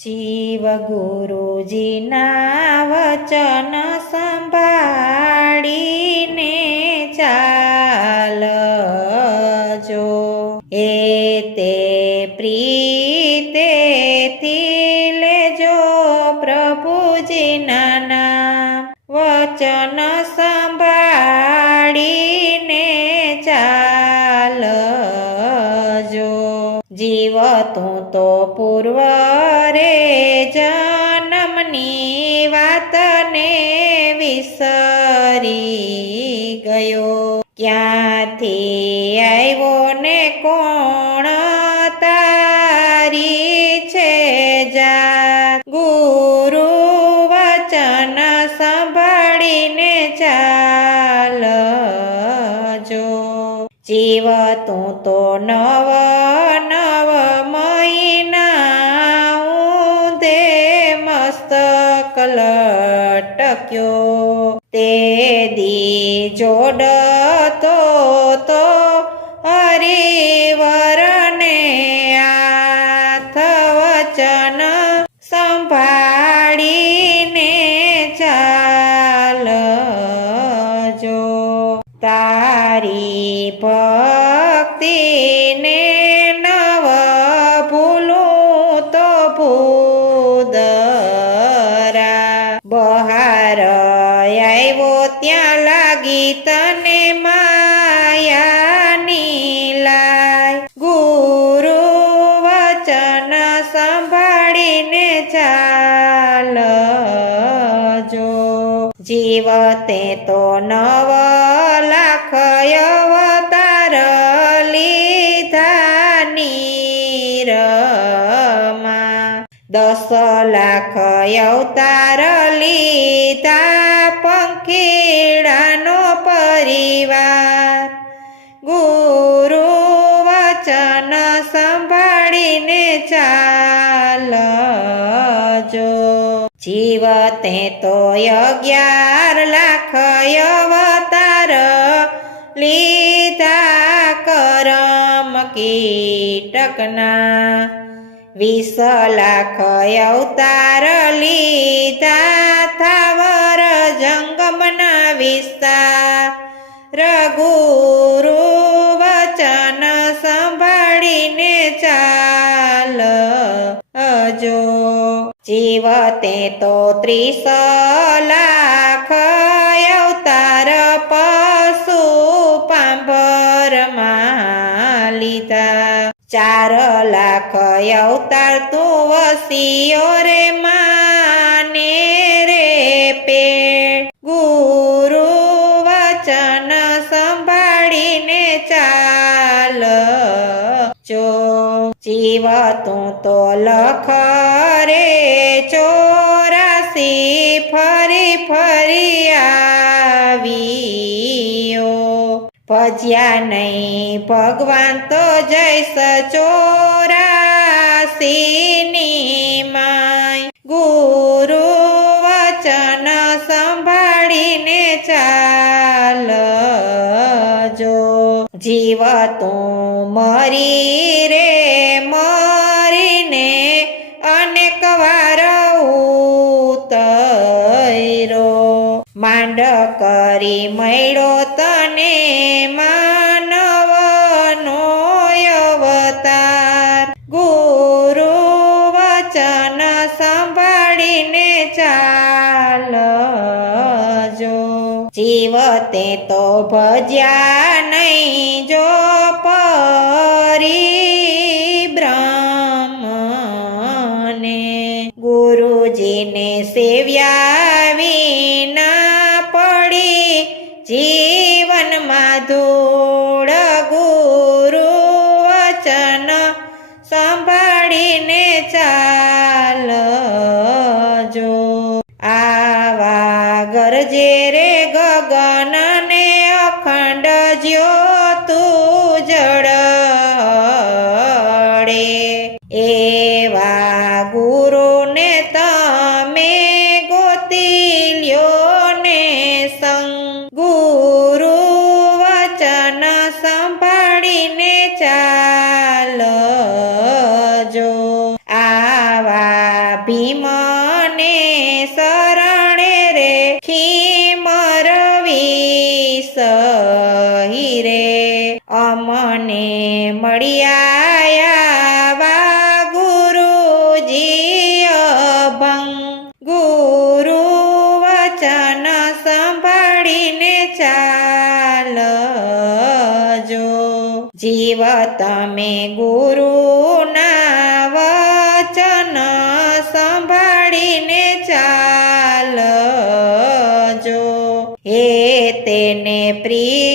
શિવ ગુરુજીના વચન સંભાળીને ચાલજો, એ તે પ્રીતેથી લેજો પ્રભુજીના નામ, વચન સંભાળીને ચાલજો. જીવ તું તો પૂર્વ રે જન્મની વાતને વિસરી ગયો, ક્યાંથી આવ્યો ને કોણ તારી છે જાત. ગુરુ વચન સંભાળીને ચાલજો, જીવ તું તો નવ નવ મહિના ઊંધે મસ્તક લટક્યો, તે દી જોડતો તો હરિવરને હાથ, વચન સંભાળીને ચાલજો. તારી ભક્તિને નવ ભૂલું તો ભૂદરા, બહાર આવ્યો ત્યાં લાગી તને માયાની લાય. ગુરુ વચન સંભાળીને ચાલજો, જીવ તે તો 9 લાખ અવતાર લીધા નીરમાં, 10 લાખ અવતાર લીધા પંખીડાનો પરિવાર. ગુરુ વચન સંભાળીને ચાલજો, જીવ તે તો 11 લાખ અવતાર લીધા કરમ કીટકના, 20 લાખ અવતાર લીધા થાવર જંગમના વિસ્તાર. ગુરુ વચન સંભાળીને ચાલજો, જીવ તે તો 30 લાખ અવતાર પશુ પાંભરમાં લીધા. 4 લાખ અવતાર તું વસ્યો રે માને રે પેટ. ગુરુ વચન સંભાળીને ચાલજો, જીવ તું તો લખ રે 84 ફરી ફરી આવ્યો. ભજ્યા નહીં ભગવાન તો જૈસ 84 ની માય. ગુરુ વચન સંભાળીને ચાલજો, જીવ તું મરી રે મરીને અનેક વાર ઉતર્યો, માંડ કરી મળ્યો તને માનવનો અવતાર. ગુરુ વચન સંભાળીને ચાલજો, જીવ તે તો ભજ્યા નહીં જો પરિબ્રહ્મને, ગુરુજીને સેવ્યા વિના પડી જીવનમાં ધૂળ. ગુરુ વચન સંભાળીને ચાલજો, આવા ગરજે રે ગગન ને અખંડ જ્યોતું જળે, એવા ગુરુને તમે મને શરણે રે ખીમરવી સહી રે અમને મળ્યા ગુરુજી અભંગ ગુરુ વચન સંભાળીને ચાલજો જીવ તમે ગુરુના વચન સંભાળીને ચાલજો હે તેને પ્રિય